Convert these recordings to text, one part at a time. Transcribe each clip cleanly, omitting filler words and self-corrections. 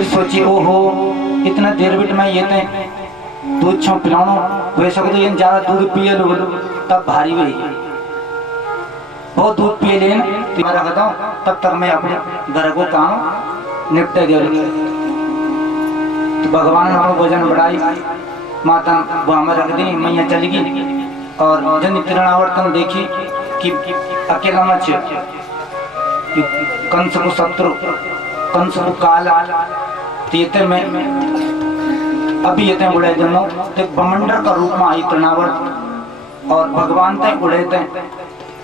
फिर सोची ओहो इतना देर बिट मैं ये थे दूध छो पिलानो वैसे तो ये ज्यादा दूध पिए लो तब भारी हुई बहुत दूध पिए लेन मैं रखता हूँ तब तक मैं अपने घर को काम निपटे दे। तो भगवान ने अपना वजन बढ़ाई माता वहां में रख दी मैया चली गई और जन तृणावर्तन देखी कि अकेला मच कंस को शत्रु कंस को काल तीते में अभी ये बुढ़े दोनों तो बमंडर का रूप में आई तृणावर्त और भगवान ते उड़े थे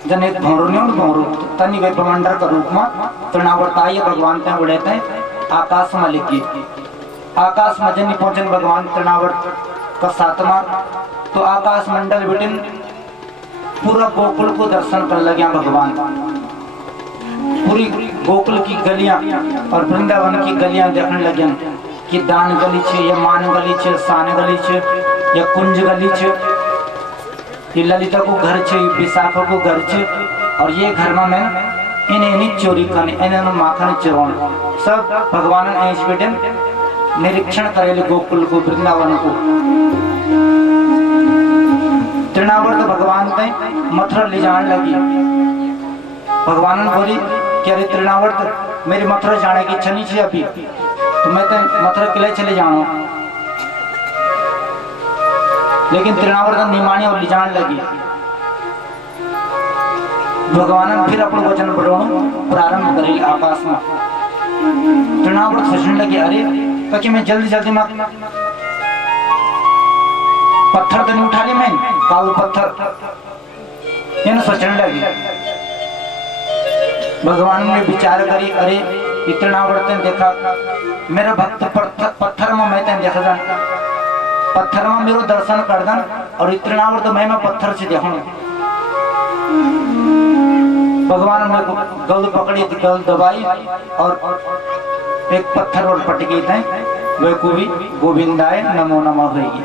जन एक भौरू नहीं भौरू तनी वे बमंडर का रूप में तृणावर्त आई भगवान ते उड़े थे आकाश में लिख गई आकाश में जन पहुंचन भगवान तृणावर्त का सातवां तो आकाश मंडल बिटिन पूरा गोकुल को दर्शन कर लगे भगवान पूरी गोकुल की गलियां और वृंदावन की गलियां देखने लगे कि दान गली छे या मान गली छे सान गली छे या कुंज गली छे ये ललिता को घर छे विशाखा को घर छे और ये घर में इन्हें चोरी करने इन्हें माखन चुराने सब भगवान ऐस बेटे निरीक्षण करेले गोकुल को वृंदावन को। तृणावर्त भगवान ते मथुरा ले जाने लगी भगवान ने बोली कि अरे तृणावर्त मेरी मथुरा जाने की इच्छा नहीं थी अभी तो मैं तो मथुरा किले चले जाऊँ लेकिन तृणावर्त निमाणी और ले जाने लगी भगवान ने फिर अपना वचन बढ़ाना प्रारंभ करे आकाश में। तृणावर्त सोचने लगी अरे ताकि मैं जल्दी जल्दी में पत्थर तो नहीं उठा ली मैं काल पत्थर ये सोचने लगी। भगवान ने विचार करी अरे इतना बढ़ते देखा मेरा भक्त पत्थर में मैं तेन देखा पत्थर में मेरो दर्शन कर दन और इतना बढ़ तो मैं पत्थर से देखूं। भगवान ने गल पकड़ी गल दबाई और एक पत्थर और पटकी थे वे को भी गोविंदाय नमो नमः होगी।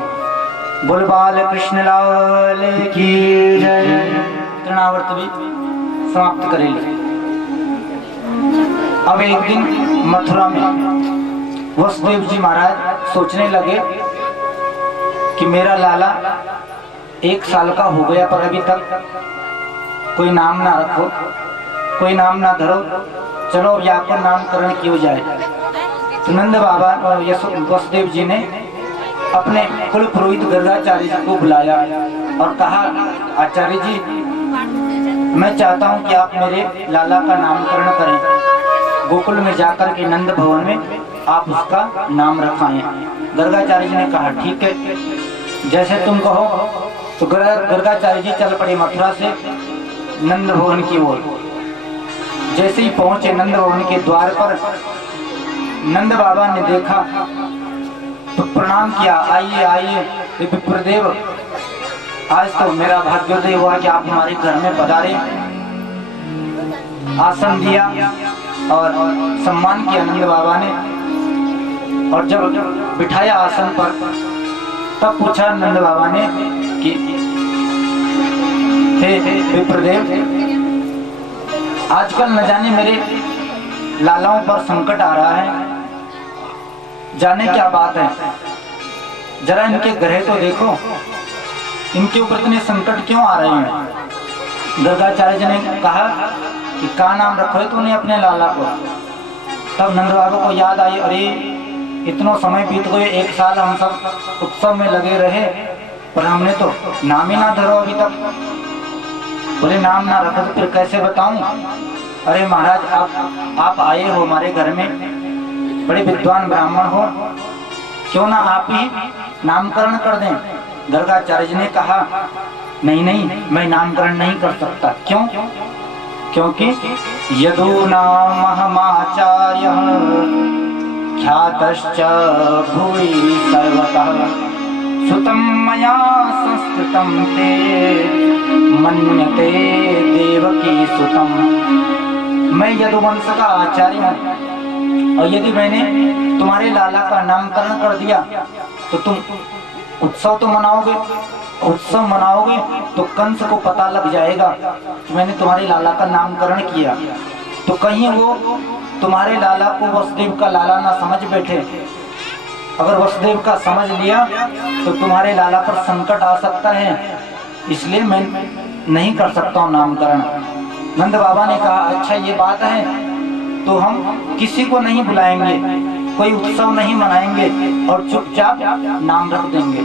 बोल बाल कृष्ण लाल की जय। तृणावर्त भी समाप्त करेगी। अब एक दिन मथुरा में वसुदेव जी महाराज सोचने लगे कि मेरा लाला 1 साल का हो गया पर अभी तक कोई नाम ना रखो कोई नाम ना धरो चलो अब यहाँ पर नामकरण किया जाए। तो नंद बाबा और वसुदेव जी ने अपने कुल पुरोहित गर्गाचार्य जी को बुलाया और कहा आचार्य जी मैं चाहता हूँ कि आप मेरे लाला का नामकरण करें गोकुल में जाकर के नंद भवन में आप उसका नाम रखाएं। गर्गाचार्य जी ने कहा ठीक है जैसे तुम कहो। तो गर्गाचार्य जी चल पड़े मथुरा से नंद भवन की ओर। जैसे ही पहुंचे नंद भवन के द्वार पर नंद बाबा ने देखा तो प्रणाम किया आइए आइए विप्रदेव आज तो मेरा भाग्योदय हुआ कि आप हमारे घर में पधारे। आसन दिया और सम्मान किया नंद बाबा ने और जब बिठाया आसन पर तब पूछा नंद बाबा ने कि हे विप्रदेव आजकल न जाने मेरे लालाओं पर संकट आ रहा है जाने क्या बात है जरा इनके ग्रह तो देखो इनके ऊपर इतने संकट क्यों आ रहे हैं। गर्गाचार्य जी ने कहा कि का नाम रखो है तूने अपने लाला को। तब नंद बाबा को याद आई अरे इतना समय बीत गए 1 साल हम सब उत्सव में लगे रहे पर हमने तो नाम ही ना धरो अभी तक। बोले नाम ना रखो तो फिर कैसे बताऊं। अरे महाराज आप आए हो हमारे घर में बड़े विद्वान ब्राह्मण हो क्यों ना आप ही नामकरण कर दें। गर्गाचार्य जी ने कहा नहीं नहीं मैं नामकरण नहीं कर सकता। क्यों? क्योंकि यदु नामहमाचार्य ख्यातश्च भुवि सर्वतः सुतं मया संस्कृतं ते मन्यते देवकी सुतं। मैं यदुवंश का आचार्य हूँ और यदि मैंने तुम्हारे लाला का नामकरण कर दिया तो तुम उत्सव तो मनाओगे। उत्सव मनाओगे तो कंस को पता लग जाएगा कि मैंने तुम्हारे लाला का नामकरण किया तो कहीं वो तुम्हारे लाला को वसुदेव का लाला ना समझ बैठे, अगर वसुदेव का समझ लिया तो तुम्हारे लाला पर संकट आ सकता है, इसलिए मैं नहीं कर सकता हूँ नामकरण। नंद बाबा ने कहा अच्छा ये बात है, तो हम किसी को नहीं बुलाएंगे, कोई उत्सव नहीं मनाएंगे और चुपचाप नाम रख देंगे।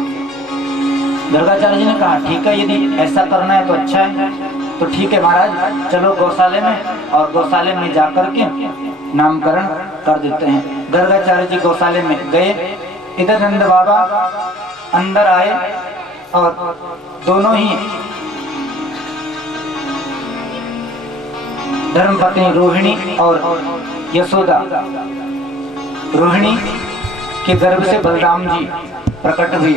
गर्गाचार्य जी ने कहा ठीक है, यदि ऐसा करना है तो अच्छा है, तो ठीक है महाराज, चलो गौशाले में, और गौशाले में जाकर के नामकरण कर देते हैं। गर्गाचार्य जी गौशाले में गए, इधर नंद बाबा अंदर आए और दोनों ही धर्मपत्नी रोहिणी और यशोदा, रोहिणी के गर्भ से बलराम जी प्रकट हुए।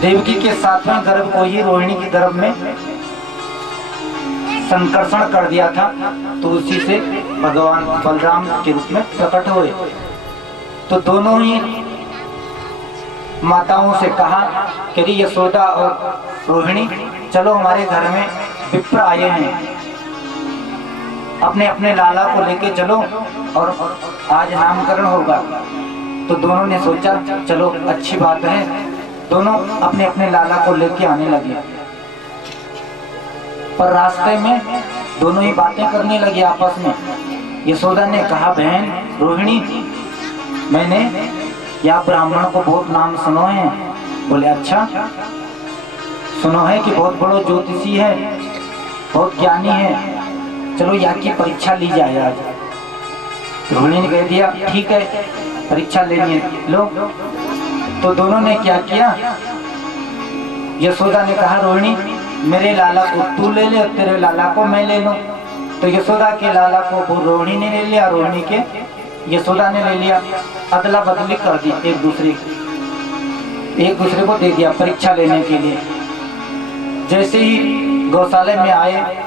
देवकी के सातवें गर्भ को ही रोहिणी के गर्भ में संकर्षण कर दिया था, तो उसी से भगवान बलराम के रूप में प्रकट हुए। तो दोनों ही माताओं से कहा कि यशोदा और रोहिणी चलो हमारे घर में विप्र आए हैं, अपने अपने लाला को लेके चलो और आज नामकरण होगा। तो दोनों ने सोचा चलो अच्छी बात है, दोनों अपने अपने लाला को लेके आने लगे। पर रास्ते में दोनों ही बातें करने लगे आपस में। यशोदा ने कहा बहन रोहिणी, मैंने या ब्राह्मण को बहुत नाम सुनो है। बोले अच्छा, सुनो है कि बहुत बड़ो ज्योतिषी है, बहुत ज्ञानी है, चलो या की परीक्षा ली जाए आज। रोहिणी ने कह दिया ठीक है, परीक्षा लेनी लो। तो दोनों ने क्या किया, यशोदा ने कहा रोहिणी मेरे लाला को तू ले ले और तेरे लाला को मैं ले लूं। तो यशोदा के लाला को रोहिणी ने ले लिया, रोहिणी के यशोदा ने ले लिया, अदला बदली कर दी, एक दूसरे को दे दिया परीक्षा लेने के लिए। जैसे ही गौशाले में आए,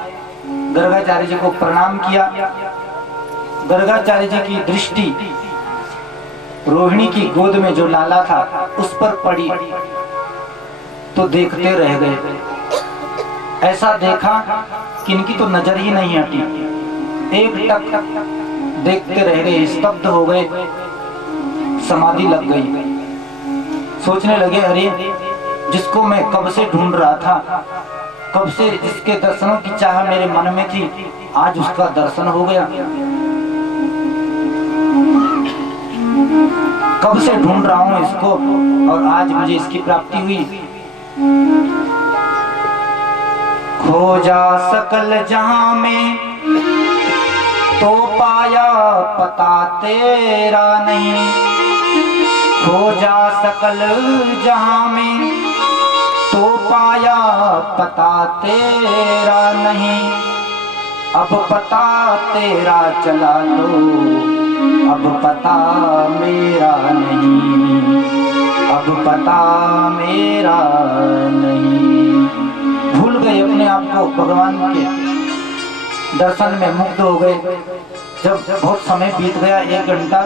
गर्गाचार्य जी को प्रणाम किया। गर्गाचार्य जी की दृष्टि रोहिणी की गोद में जो लाला था उस पर पड़ी, तो देखते रह गए। ऐसा देखा कि इनकी तो नजर ही नहीं हटी, एक टक देखते रह गए, स्तब्ध हो गए, समाधि लग गई। सोचने लगे अरे जिसको मैं कब से ढूंढ रहा था, कब से जिसके दर्शनों की चाह मेरे मन में थी, आज उसका दर्शन हो गया। कब से ढूंढ रहा हूं इसको और आज मुझे इसकी प्राप्ति हुई। खोजा सकल जहां में तो पाया पता तेरा नहीं, खोजा सकल जहां में तो पाया पता तेरा नहीं। अब पता तेरा चला लो, अब पता मेरा नहीं, अब पता मेरा नहीं। भूल गए अपने आप को, भगवान के दर्शन में मुग्ध हो गए। जब बहुत समय बीत गया, 1 घंटा,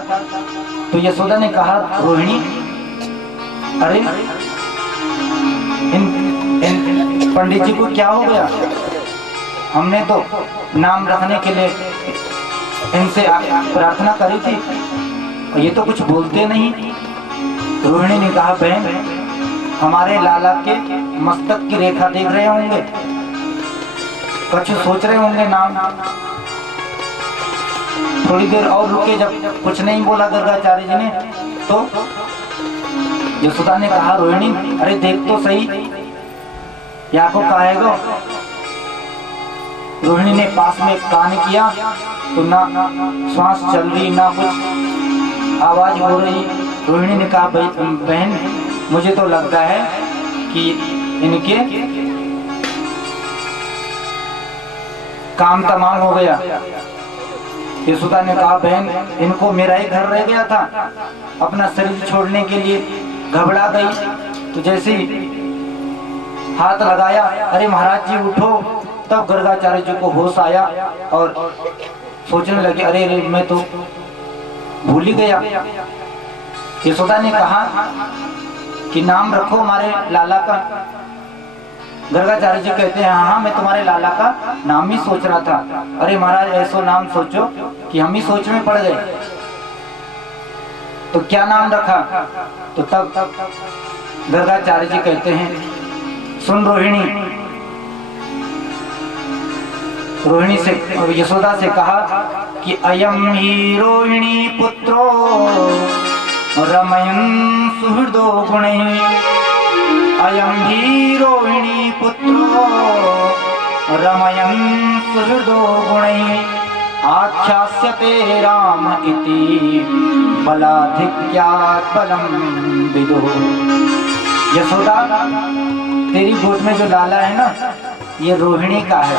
तो यशोदा ने कहा रोहिणी अरे इन पंडित जी को क्या हो गया, हमने तो नाम रखने के लिए इनसे प्रार्थना करी थी और ये तो कुछ बोलते नहीं। रोहिणी ने कहा बहन हमारे लाला के मस्तक की रेखा देख रहे होंगे, कुछ सोच रहे होंगे नाम। थोड़ी देर और रुके, जब कुछ नहीं बोला गर्गाचार्य जी ने, तो यशोदा ने कहा रोहिणी अरे देख तो सही, या को कहेगा। रोहिणी ने पास में कान किया तो ना श्वास चल रही, ना कुछ आवाज हो रही। रोहिणी ने कहा बहन मुझे तो लगता है कि इनके काम तमाम हो गया। यशोदा ने कहा बहन इनको मेरा ही घर रह गया था, अपना शरीर छोड़ने के लिए घबरा गई। तो जैसे ही हाथ लगाया, अरे महाराज जी उठो, तब गर्गाचार्य जी को होश आया और सोचने लगे अरे अरे मैं तो भूल ही गया। यशोदा ने कहा कि नाम रखो हमारे लाला का। गर्गाचार्य जी कहते हैं हाँ मैं तुम्हारे लाला का नाम ही सोच रहा था। अरे महाराज ऐसा नाम सोचो कि हम ही सोच में पड़ गए, तो क्या नाम रखा? तो तब गर्गाचार्य जी कहते हैं सुन रोहिणी, रोहिणी से यशोदा से कहा कि अयम ही रोहिणी पुत्रो रमयन् सुहृदो गुणैः, अयम ही रोहिणी पुत्रो रमयन् सुहृदो गुणैः, आख्यास्यते राम इति बलाधिक्यात् बलं विदुः। यशोदा तेरी गोद में जो लाला है ना ये रोहिणी का है।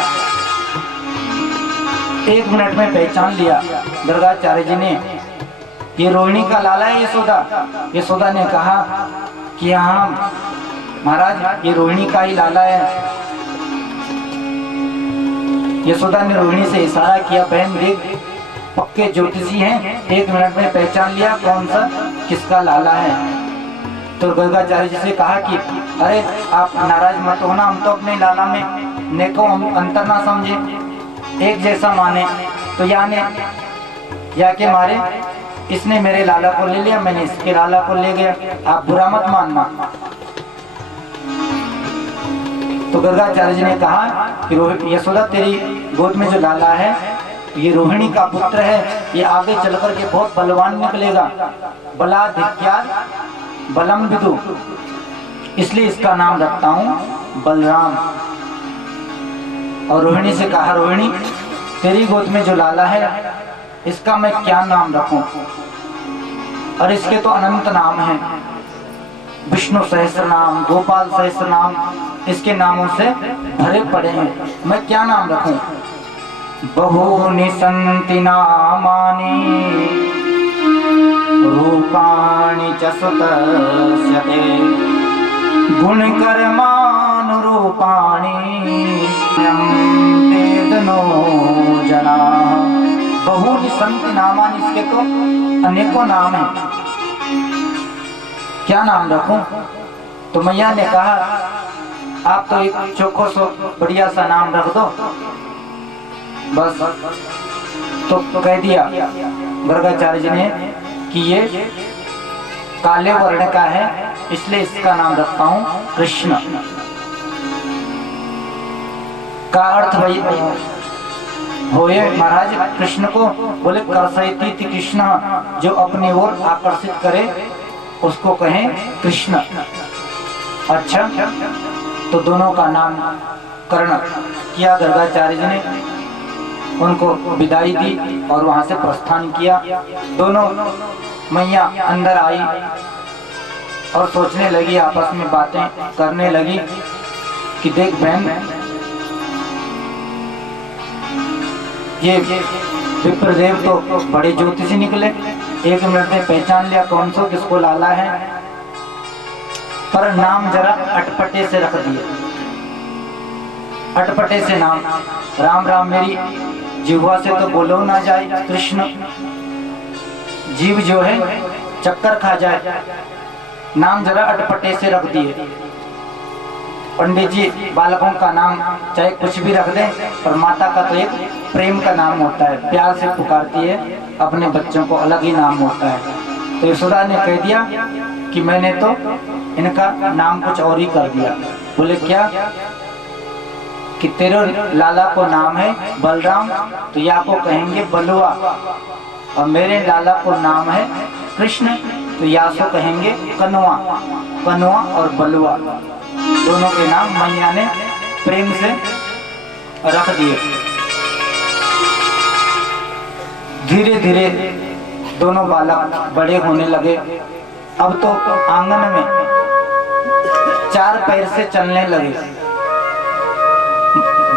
1 मिनट में पहचान लिया गर्गाचार्य जी ने, ये रोहिणी का लाला है यशोदा। यशोदा ने कहा कि हाँ महाराज ये रोहिणी का ही लाला है। यशोदा ने रोहिणी से इशारा किया, बहन देख पक्के ज्योतिषी हैं, 1 मिनट में पहचान लिया कौन सा किसका लाला है। तो गर्गाचार्य जी से कहा कि अरे आप नाराज मत होना, हम तो अपने लाला में नेको अंतर ना समझे, एक जैसा माने। तो या के मारे इसने मेरे लाला को ले लिया, मैंने इसके लाला को ले गया, आप बुरा मत मानना। तो गर्गाचार्य जी ने कहा कि यशोदा तेरी गोद में जो लाला है ये रोहिणी का पुत्र है, ये आगे चल कर के बहुत बलवान निकलेगा, बलाधिक्यात् बलं विदुः, इसलिए इसका नाम रखता हूँ बलराम। और रोहिणी से कहा रोहिणी तेरी गोद में जो लाला है इसका मैं क्या नाम रखूं? और इसके तो अनंत नाम हैं, विष्णु सहस्र नाम, गोपाल सहस्र नाम, इसके नामों से भरे पड़े हैं, मैं क्या नाम रखूं? बहूनि सन्ति नामानि रूपाणि च सुतस्यते गुणकर्मानुरूपाणि वेदनो जनाः। बहूनि सन्ति नामानि, इसके तो अनेकों नाम हैं, क्या नाम रखूं? तो मैया ने कहा आप तो एक चोखो सो बढ़िया सा नाम रख दो बस। तो कह दिया गर्गाचार्य जी ने कि ये काले वर्ण का है, इसलिए इसका नाम रखता हूँ कृष्ण। का अर्थ भाई होए महाराज कृष्ण को बोले कर्षयति कृष्ण, जो अपनी ओर आकर्षित करे उसको कहें कृष्ण। अच्छा तो दोनों का नाम करण किया गर्गाचार्य जी ने, उनको विदाई दी और वहां से प्रस्थान किया। दोनों मैया अंदर आई और सोचने लगी, आपस में बातें करने लगी कि देख बहन ये विप्रदेव तो बड़े ज्योतिषी निकले, 1 मिनट में पहचान लिया कौन सा किसको लाला है, पर नाम जरा अटपटे से रख दिए, अटपटे से नाम। राम राम मेरी जिह्वा से तो बोलो ना जाए, कृष्ण जीव जो है चक्कर खा जाए, नाम जरा अटपटे से रख दिए। पंडित जी बालकों का नाम चाहे कुछ भी रख दें, पर माता का तो एक प्रेम का नाम होता है, प्यार से पुकारती है अपने बच्चों को, अलग ही नाम होता है। तो यशोदा ने कह दिया कि मैंने तो इनका नाम कुछ और ही कर दिया। बोले क्या? कि तेरे लाला को नाम है बलराम, तो या को कहेंगे बलुआ, और मेरे लाला को नाम है कृष्ण, तो या सो कहेंगे कनुआ। कनुआ और बलुआ दोनों के नाम मैया ने प्रेम से रख दिए। धीरे धीरे दोनों बालक बड़े होने लगे। अब तो आंगन में 4 पैर से चलने लगे,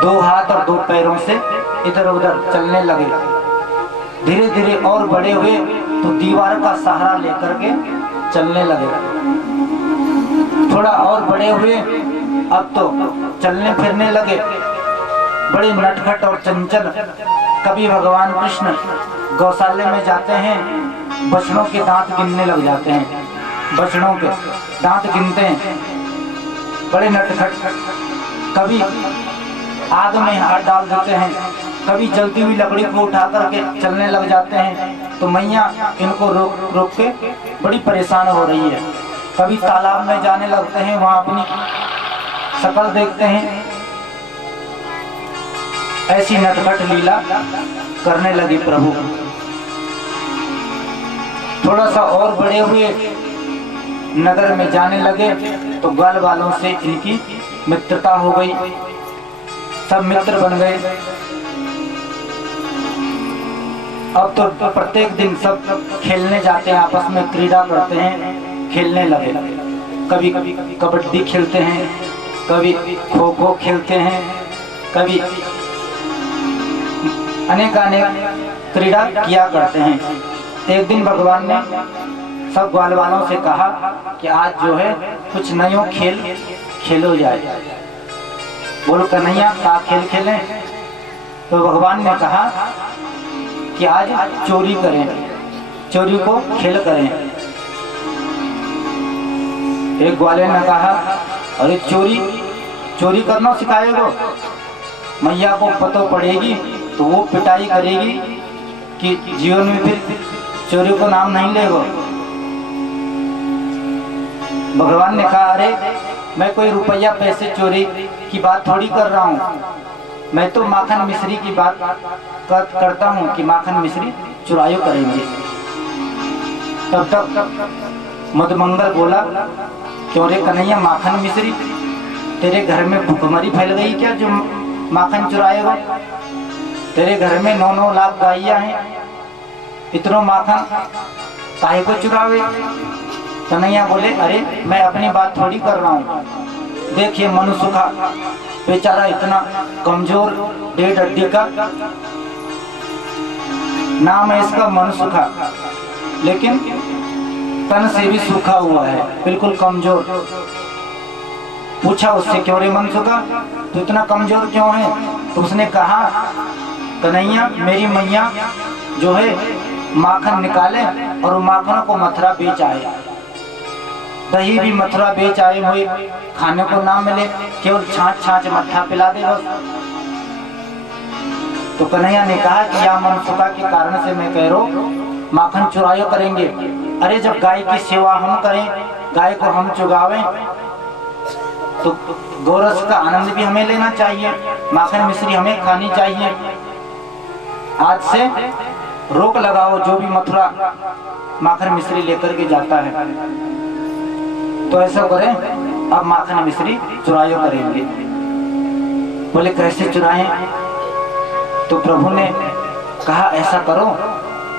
2 हाथ और 2 पैरों से इधर उधर चलने लगे। धीरे धीरे और बड़े हुए तो दीवार का सहारा लेकर के चलने लगे। थोड़ा और बड़े हुए अब तो चलने फिरने लगे, बड़े नटखट और चंचल। कभी भगवान कृष्ण गौशाले में जाते हैं, बछड़ों के दांत गिनने लग जाते हैं, बछड़ों के दांत गिनते हैं, बड़े नटखट। कभी आग में हाथ डाल देते हैं, कभी जलती हुई लकड़ी को उठा करके चलने लग जाते हैं। तो मैया इनको रोक रोक के बड़ी परेशान हो रही है। कभी तालाब में जाने लगते हैं, वहाँ अपनी शक्ल देखते हैं। ऐसी नटखट लीला करने लगी प्रभु। थोड़ा सा और बड़े हुए, नगर में जाने लगे तो ग्वाल वालों से इनकी मित्रता हो गई, सब मित्र बन गए। अब तो प्रत्येक दिन सब खेलने जाते हैं, आपस में क्रीड़ा करते हैं, खेलने लगे। कभी कबड्डी खेलते हैं, कभी खो खो खेलते हैं, कभी अनेक क्रीड़ा किया करते हैं। एक दिन भगवान ने सब ग्वाल वालों से कहा कि आज जो है कुछ नयो खेल खेलो जाए। बोलो कन्हैया क्या खेल खेलें? तो भगवान ने कहा कि आज चोरी करें, चोरी को खेल करें। एक ग्वाले ने कहा अरे चोरी करना सिखाएगो? मैया को पता पड़ेगी तो वो पिटाई करेगी कि जीवन में फिर चोरी को नाम नहीं लेगो। भगवान ने कहा अरे मैं कोई रुपया पैसे चोरी की बात थोड़ी कर रहा हूँ, मैं तो माखन मिश्री की बात करता हूँ कि माखन मिश्री चुरायो करेंगे। तब तक मधुमंगल बोला क्यों रे कन्हैया माखन मिश्री, तेरे घर में भूखमरी फैल गई क्या जो माखन चुराएगा? तेरे घर में 9-9 लाख गाइयाँ हैं, इतना माखन काहे को चुरावे? कन्हैया बोले अरे मैं अपनी बात थोड़ी कर रहा हूँ, देखिए मनुष्य का बेचारा इतना कमजोर, 1.5 हड्डी का नाम है इसका मनुष्य का, लेकिन तन से भी सूखा हुआ है, बिल्कुल कमजोर। पूछा उससे क्यों रे मनुष्य का, तो इतना कमजोर क्यों है? तो उसने कहा कन्हैया मेरी मैया जो है माखन निकाले और माखन को मथुरा बेच आए, दही भी मथुरा बेच आए हुए, खाने को ना मिले, केवल छाछ मट्ठा पिला दे बस। तो कन्हैया ने कहा कि या मनुष्यता के कारण से मैं कह रहा हूँ माखन चुरायो करेंगे। अरे जब गाय की सेवा हम करें, गाय को हम चुगावें, तो गोरस का आनंद भी हमें लेना चाहिए, माखन मिश्री हमें खानी चाहिए। आज से रोक लगाओ जो भी मथुरा माखन मिश्री लेकर के जाता है, तो ऐसा करें अब माखन मिश्री चुरायो करेंगे। बोले कैसे चुराएं? तो प्रभु ने कहा ऐसा करो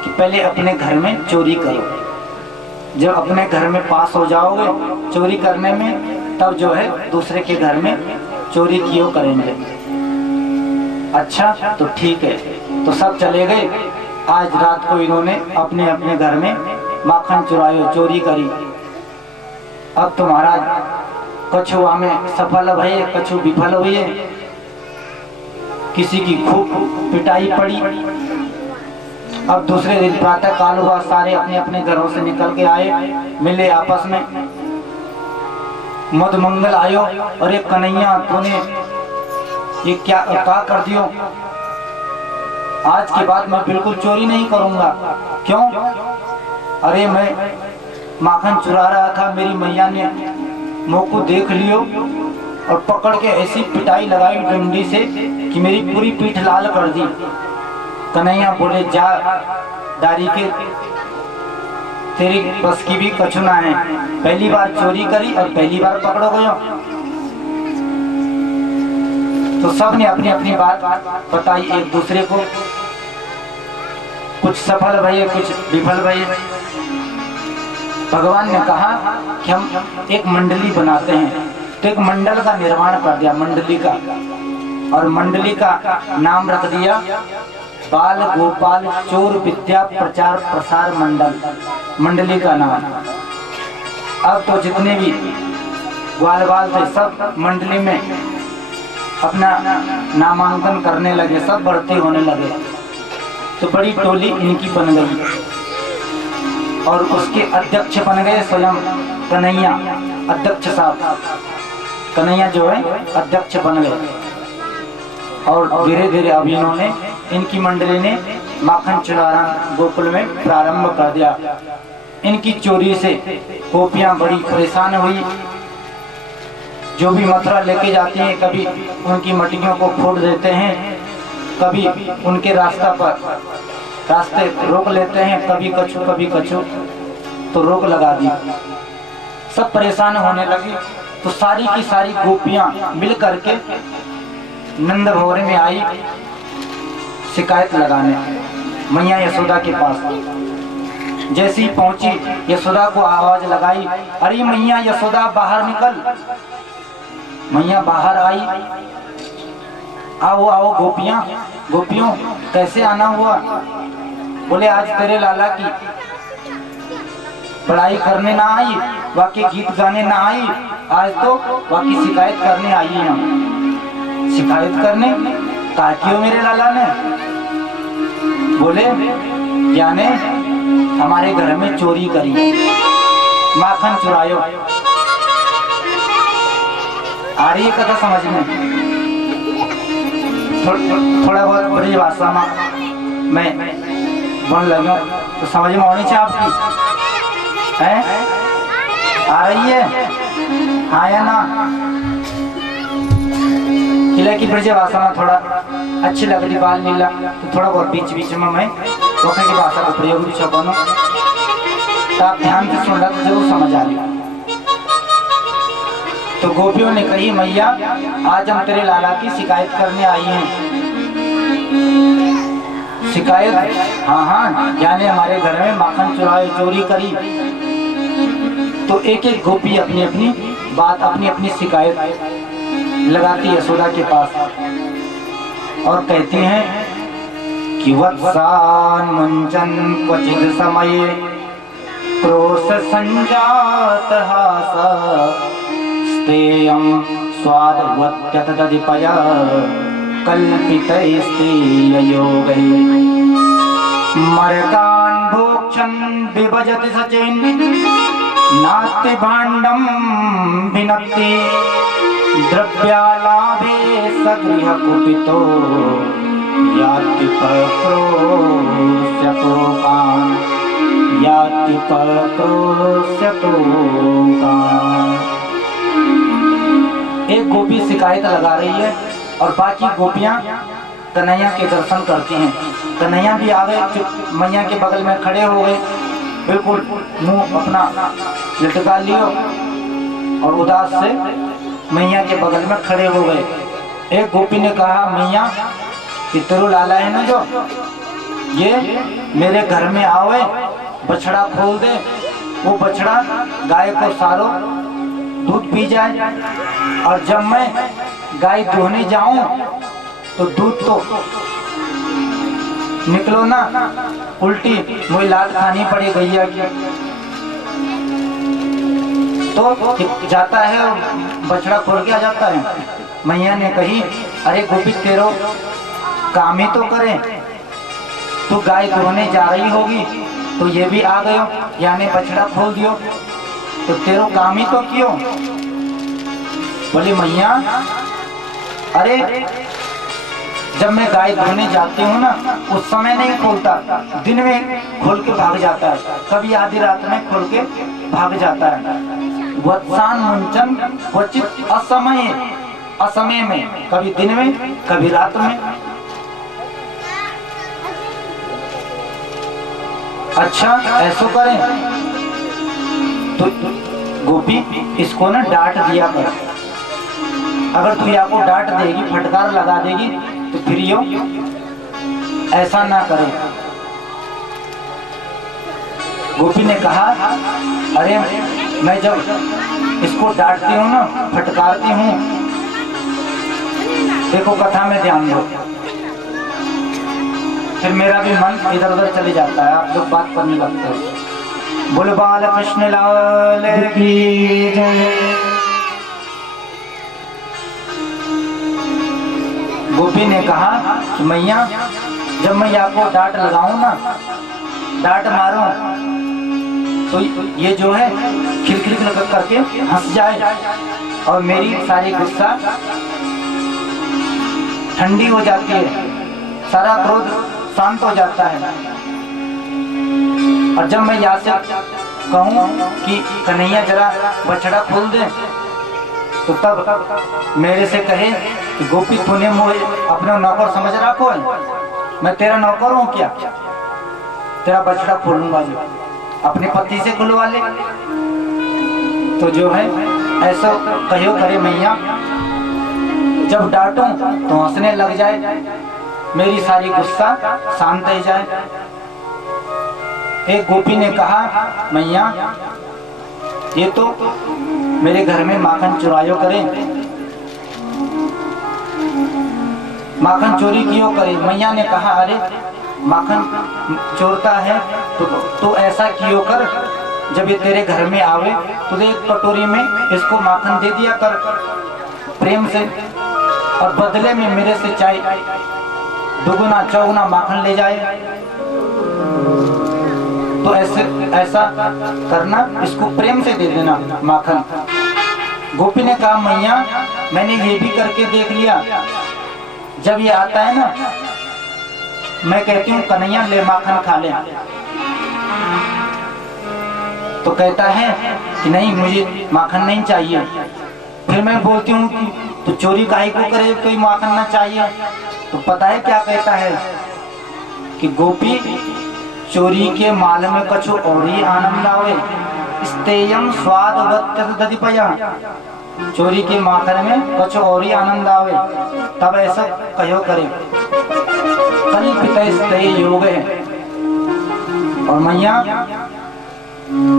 कि पहले अपने घर में चोरी करो, जब अपने घर में पास हो जाओगे चोरी करने में, तब जो है दूसरे के घर में चोरी कियो करेंगे। अच्छा तो ठीक है। तो सब चले गए। आज रात को इन्होंने अपने अपने घर में माखन चुरायो, चोरी करी। अब तो महाराज कछु हमें सफल भये, कछु विफल हुए, किसी की खूब पिटाई पड़ी। अब दूसरे दिन प्रातः काल हुआ, सारे अपने अपने घरों से निकल के आए, मिले आपस में। मधुमंगल आयो, अरे कन्हैया तूने ये क्या कर दियो? आज के बाद मैं बिल्कुल चोरी नहीं करूंगा। क्यों? अरे मैं माखन चुरा रहा था, मेरी मैया ने मुँह को देख लियो और पकड़ के ऐसी पिटाई लगाई डंडी से कि मेरी पूरी पीठ लाल कर दी। कन्हैया बोले जा दारी के, तेरी बस की भी कछु ना है, पहली बार चोरी करी और पहली बार पकड़ो गयो। तो सब ने अपनी अपनी बात बताई एक दूसरे को, कुछ सफल भये कुछ विफल भये। भगवान ने कहा कि हम एक मंडली बनाते हैं, तो एक मंडल का निर्माण कर दिया, मंडली का, और मंडली का नाम रख दिया बाल गोपाल चोर विद्या प्रचार प्रसार मंडल, मंडली का नाम। अब तो जितने भी ग्वाल बाल थे सब मंडली में अपना नामांकन करने लगे, सब भर्ती होने लगे। तो बड़ी टोली इनकी बन गई और उसके अध्यक्ष बन गए स्वयं कन्हैया, अध्यक्ष साहब। कन्हैया जो है अध्यक्ष बन गए और धीरे धीरे अब इन्होंने इनकी मंडली ने माखन चुराना गोकुल में प्रारंभ कर दिया। इनकी चोरी से गोपियां बड़ी परेशान हुई। जो भी मथुरा लेके जाती हैं कभी उनकी मटियों को फोड़ देते हैं, कभी उनके रास्ते रोक लेते हैं, कभी कछु तो रोक लगा दी। सब परेशान होने लगे तो सारी की सारी गोपियां मिल करके नंद भवन में आई शिकायत लगाने मैया यशोदा के पास। जैसी ही पहुंची यशोदा को आवाज लगाई, अरे मैया यशोदा बाहर निकल। मैया बाहर आई, आओ आओ गोपियों कैसे आना हुआ? बोले आज तेरे लाला की पढ़ाई करने ना आई, वाकई गीत गाने ना आई, आज तो वाकई शिकायत करने आई है। शिकायत करने कहा क्यों मेरे लाला ने? बोले क्या ने हमारे घर में चोरी करी, माखन चुरायो। आ रही है कथा समझ में? थोड़ा बहुत बड़ी भाषा में मैं बोलने लगा तो समझ में होनी चाहिए आपकी है? आ रही है? हाँ या ना? किला की ब्रज भाषा में थोड़ा अच्छी लग रही बाल नीला तो थोड़ा बहुत बीच में मैं वहाँ की भाषा का प्रयोग भी छपाना तो आप ध्यान से सुन रहा तो जरूर समझ आ रही। तो गोपियों ने कही मैया आज हम तेरे लाला की शिकायत करने आई हैं। शिकायत? हाँ जाने हमारे घर में माखन चुराए चोरी करी। तो एक एक गोपी अपनी अपनी बात अपनी अपनी शिकायत लगाती यशोदा के पास और कहती हैं कि वत्सान मुंचन क्वचित समय क्रोश संजात हास स्तेयं स्वादवत्यतदिपय कल्पितैस्तेययोगैः मरकान् भोक्षन् विभजति सचेन् नास्ति भाण्डं भिनत्ति द्रव्यालाभे सगृह कुपितो याति पक्रोश्यतोकान् याति पक्रोश्यतोकान्। एक गोपी शिकायत लगा रही है और बाकी गोपियां कन्हैया के दर्शन करती हैं। कन्हैया भी आ गए, मैया के बगल में खड़े हो गए, बिल्कुल मुंह अपना लटका लियो और उदास से मैया के बगल में खड़े हो गए। एक गोपी ने कहा मैया कि तेरो लाला है ना जो ये मेरे घर में आवे बछड़ा खोल दे, वो बछड़ा गाय को सारो दूध पी जाए और जब मैं गाय धोने जाऊं तो दूध तो निकलो ना उल्टी मुझे लात खानी पड़ी गैया की। तो जाता है और बछड़ा खोल के आ जाता है। मैया ने कही अरे गोपी तेरो काम ही तो करे, तू गाय धोने जा रही होगी तो ये भी आ गयो यानी बछड़ा खोल दियो तो तेरो काम ही तो क्यों? बोले मैया अरे जब मैं गाय धोने जाती हूँ ना उस समय नहीं खोलता, दिन में खोल के भाग जाता है, कभी आधी रात में खोल के भाग जाता है। वत्सान मुंचन क्वचित असमय में, कभी दिन में कभी रात में। अच्छा ऐसा करें तो गोपी इसको ना डांट दिया कर। अगर तू या को डांट देगी फटकार लगा देगी तो फिर यो ऐसा ना करे। गोपी ने कहा अरे मैं जब इसको डांटती हूँ ना फटकारती हूँ, देखो कथा में ध्यान दो, फिर मेरा भी मन इधर उधर चले जाता है, आप लोग बात करने लगते हो। बोलो बाल कृष्ण लाल की जय। गोपी ने कहा कि मैया जब मैं आपको डांट लगाऊं ना, डांट मारूं तो ये जो है खिलखिल करके हंस जाए और मेरी सारी गुस्सा ठंडी हो जाती है, सारा क्रोध शांत हो जाता है। और जब मैं यहाँ से कहूँ कि कन्हैया जरा बछड़ा खोल दे, तो तब मेरे से कहे कि गोपी तूने मुझे अपना नौकर समझ रखो है, मैं तेरा नौकर हूँ क्या? तेरा बछड़ा खोलूंगा जो, अपने पति से खुलवा ले। तो जो है ऐसा कहो करे मैया, जब डांटूं तो हंसने लग जाए, मेरी सारी गुस्सा शांत हो जाए। एक गोपी ने कहा मैया ये तो मेरे घर में माखन चुरायो करे, माखन चोरी क्यों करे? मैया ने कहा अरे माखन चोरता है तो ऐसा क्यों कर, जब ये तेरे घर में आवे तो एक कटोरी में इसको माखन दे दिया कर प्रेम से, और बदले में मेरे से चाहे दुगुना चौगुना माखन ले जाए। तो ऐसा करना, इसको प्रेम से दे देना माखन। गोपी ने कहा मैया मैंने ये भी करके देख लिया, जब ये आता है ना मैं कहती हूँ कन्हैया ले माखन खा ले, तो कहता है कि नहीं मुझे माखन नहीं चाहिए। फिर मैं बोलती हूँ कि तो चोरी काहे को करे, तो ही माखन ना चाहिए। तो पता है क्या कहता है कि गोपी चोरी के माल में कछु और ही आनंद आवे, स्तेयम स्वाद दधिपया, चोरी के माखन में कछु और ही आनंद आवे। तब ऐसा कहो करे कल्पित योग है। और मैया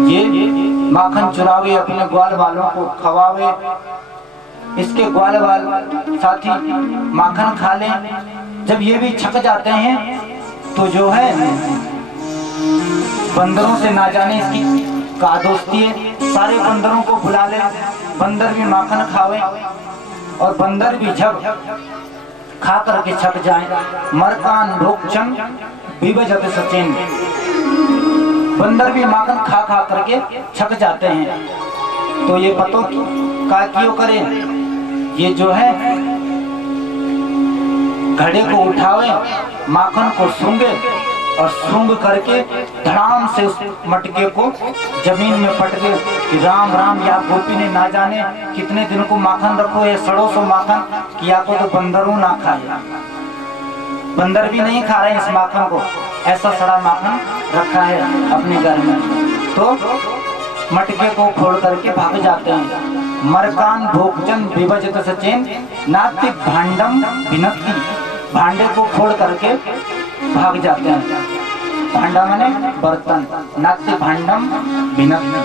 ये माखन चुरावे, अपने ग्वाल वालों को खवावे, इसके ग्वाल वाल साथी माखन खा ले, जब ये भी छक जाते हैं तो जो है बंदरों से ना जाने इसकी का दोस्ती है, सारे बंदरों को बुला ले, बंदर भी माखन खावे और बंदर भी जब खा करके छक जाए। मरकान भोक्षण विभजत सचेन, बंदर भी माखन खा खा करके छक जाते हैं। तो ये पतो का क्यों करे, ये जो है घड़े को उठावे, माखन को सूंघे और सूंघ करके धड़ाम से उस मटके को जमीन में पटके कि राम राम, या गोपी ने ना जाने कितने दिन को माखन रखो है, सड़ो सो माखन किया को तो बंदरों ना खाए, बंदर भी नहीं खा रहे इस माखन को, ऐसा सड़ा माखन रखा है अपने घर में। तो मटके को फोड़ करके भाग जाते हैं। मरकान भोजन विभजित सचेन नाति भांडम भिनती, भांडे को फोड़ करके भाग जाते हैं। भांडा माने बर्तन, नाति भांडम भिनती,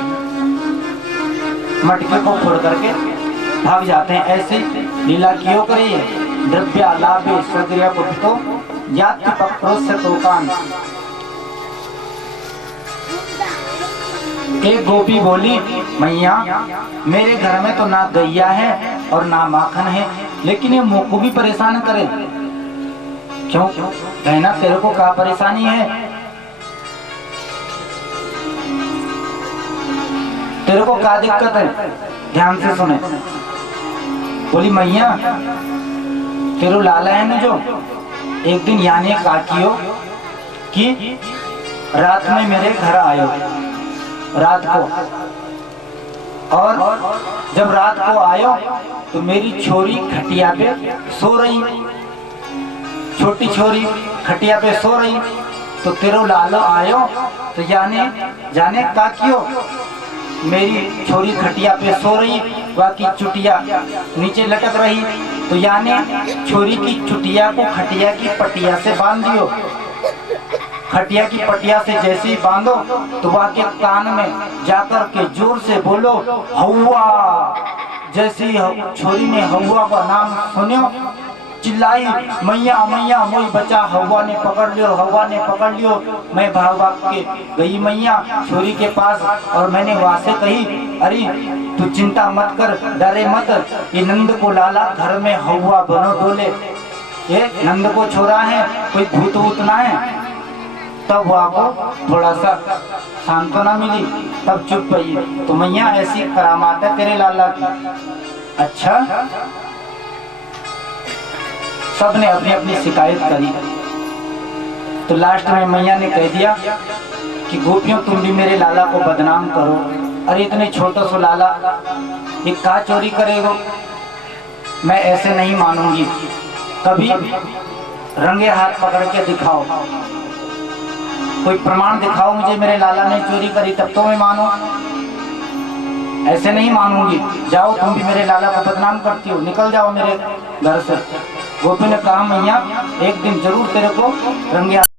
मटके को फोड़ करके भाग जाते हैं। ऐसे लीला क्यों करिए, द्रव्या लाभे सगरिया कुपितो याति पक्रोस्य तोकान। एक गोपी बोली मैया मेरे घर में तो ना गैया है और ना माखन है, लेकिन ये मुझको भी परेशान करे। क्यों कहना, तेरे को क्या परेशानी है, तेरे को क्या दिक्कत है, ध्यान से सुने। बोली मैया तेरे लाला है ना जो, एक दिन यानी का कियो कि रात में मेरे घर आयो, रात को, और जब रात को आयो तो मेरी छोरी खटिया पे सो रही, छोटी छोरी खटिया पे सो रही। तो तेरो लालो आयो तो जाने का क्यों, मेरी छोरी खटिया पे सो रही, बाकी चुटिया नीचे लटक रही, तो यानी छोरी की चुटिया को खटिया की पटिया से बांध दियो। खटिया की पटिया से जैसे ही बांधो तो वह के कान में जाकर के जोर से बोलो हौवा। जैसे ही छोरी ने हौवा का नाम सुनियो, चिल्लाई मैया मैया मोई बचा, हौवा ने पकड़ लियो, हौवा ने पकड़ लियो। मैं भाग भाग के गई मैया छोरी के पास, और मैंने वहां से कही अरे तू चिंता मत कर, डरे मत, ये नंद को लाला घर में हौवा बनो डोले, ये नंद को छोरा है, कोई भूत वूत ना है। तब वो आपको थोड़ा सा सांत्वना मिली, तब चुप गई। तो मैया ऐसी करामात है तेरे लाला की, अच्छा, सबने अपनी अपनी शिकायत करी, तो लास्ट में मैया ने कह दिया कि गोपियों तुम भी मेरे लाला को बदनाम करो। अरे इतने छोटे से लाला ये का चोरी करेगो, मैं ऐसे नहीं मानूंगी। कभी रंगे हाथ पकड़ के दिखाओ, कोई प्रमाण दिखाओ मुझे मेरे लाला ने चोरी करी, तब तो मैं मानूं, ऐसे नहीं मानूंगी। जाओ तुम भी मेरे लाला को बदनाम करती हो, निकल जाओ मेरे घर से। गोपी ने कहा मैया एक दिन जरूर तेरे को रंगे